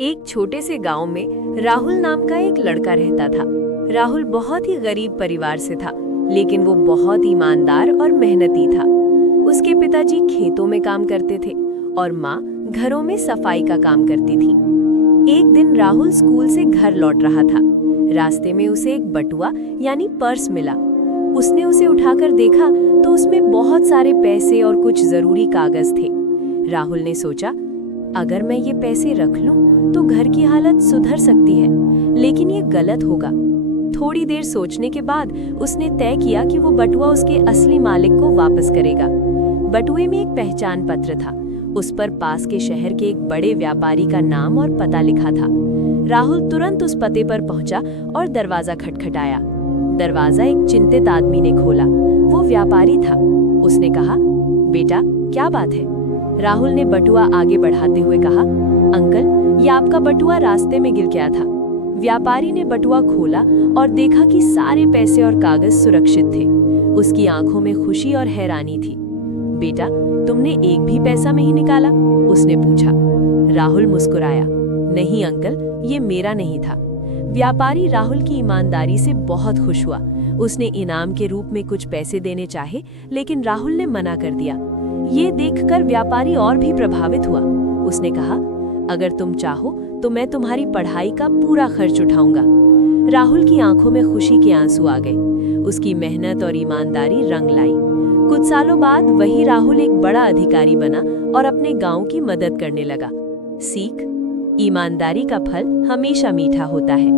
एक छोटे से गांव में राहुल नाम का एक लड़का रहता था। राहुल बहुत ही गरीब परिवार से था, लेकिन वो बहुत ईमानदार और मेहनती था। उसके पिताजी खेतों में काम करते थे और माँ घरों में सफाई का काम करती थी। एक दिन राहुल स्कूल से घर लौट रहा था। रास्ते में उसे एक बटुआ यानी पर्स मिला। उसने उसे उठाकर देखा तो उसमें बहुत सारे पैसे और कुछ जरूरी कागज थे। राहुल ने सोचा, अगर मैं ये पैसे रख लूं तो घर की हालत सुधर सकती है, लेकिन ये गलत होगा। थोड़ी देर सोचने के बाद उसने तय किया कि वो बटुआ उसके असली मालिक को वापस करेगा। बटुए में एक पहचान पत्र था। उस पर पास के शहर के एक बड़े व्यापारी का नाम और पता लिखा था। राहुल तुरंत उस पते पर पहुंचा और दरवाजा खटखटाया। दरवाजा एक चिंतित आदमी ने खोला। वो व्यापारी था। उसने कहा, बेटा, क्या बात है? राहुल ने बटुआ आगे बढ़ाते हुए कहा, अंकल, ये आपका बटुआ रास्ते में गिर गया था। व्यापारी ने बटुआ खोला और देखा कि सारे पैसे और कागज सुरक्षित थे। उसकी आंखों में खुशी और हैरानी थी। बेटा, तुमने एक भी पैसा नहीं निकाला? उसने पूछा। राहुल मुस्कुराया, नहीं अंकल, ये मेरा नहीं था। व्यापारी राहुल की ईमानदारी से बहुत खुश हुआ। उसने इनाम के रूप में कुछ पैसे देने चाहे, लेकिन राहुल ने मना कर दिया। ये देखकर व्यापारी और भी प्रभावित हुआ। उसने कहा, अगर तुम चाहो तो मैं तुम्हारी पढ़ाई का पूरा खर्च उठाऊंगा। राहुल की आंखों में खुशी के आंसू आ गए। उसकी मेहनत और ईमानदारी रंग लाई। कुछ सालों बाद वही राहुल एक बड़ा अधिकारी बना और अपने गांव की मदद करने लगा। सीख: ईमानदारी का फल हमेशा मीठा होता है।